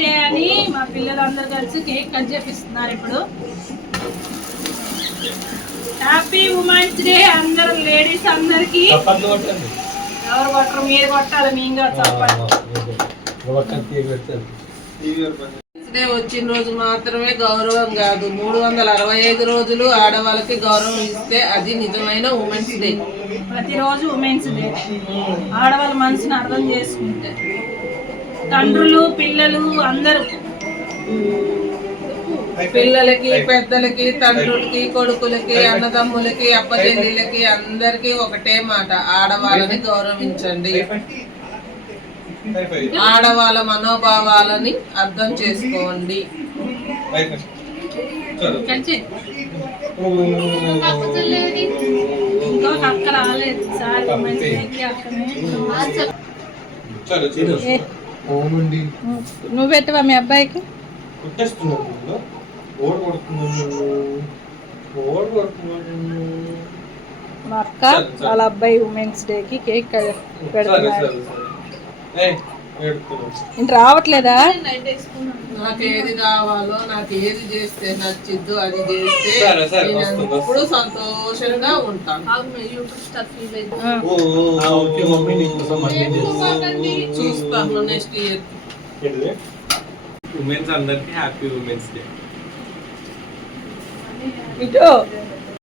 Day అని మా పిల్లలందరూ కలిసి కేక్ కట్ చేపిస్తున్నారు ఇప్పుడు. హ్యాపీ ఉమెన్స్ డే అందరూ లేడీస్ అందరికి. ఎవరు కొట్టరు, మీరు కొట్టాలి. మేము కాదు చెప్పండి. డే వచ్చిన రోజు మాత్రమే గౌరవం కాదు, 365 రోజులు ఆడవాళ్ళకి గౌరవం ఇస్తే అది నిజమైన ఉమెన్స్ డే. ప్రతిరోజు ఉమెన్స్ డే ఆడవాళ్ళ మనసుని అర్థం చేసుకుంటే తండ్రులు పిల్లలు అందరూ, పిల్లలకి పెద్దలకి తండ్రులకి కొడుకులకి అన్నదమ్ములకి అప్పచెల్లిలకి అందరికీ ఒకటే మాట, ఆడవాళ్ళని గౌరవించండి. ఆడవాళ్ళ మనోభావాలని అర్థం చేసుకోండి. అక్క రాలేదు సార్. నువ్వు పెట్టవా మీ అబ్బాయికి? మా అక్క వాళ్ళ అబ్బాయి ఉమెన్స్ డేకి కేక్ పెడుతున్నారు. ఇంటి రావట్లేదా? నాకు ఏది కావాలో, నాకు ఏది చేస్తే నచ్చిద్దో అది చేస్తే ఎప్పుడు సంతోషంగా ఉంటాను. చూస్తాను నెక్స్ట్ ఇయర్. ఉమెన్స్ అందరికి హ్యాపీ ఉమెన్స్ డే. ఇటు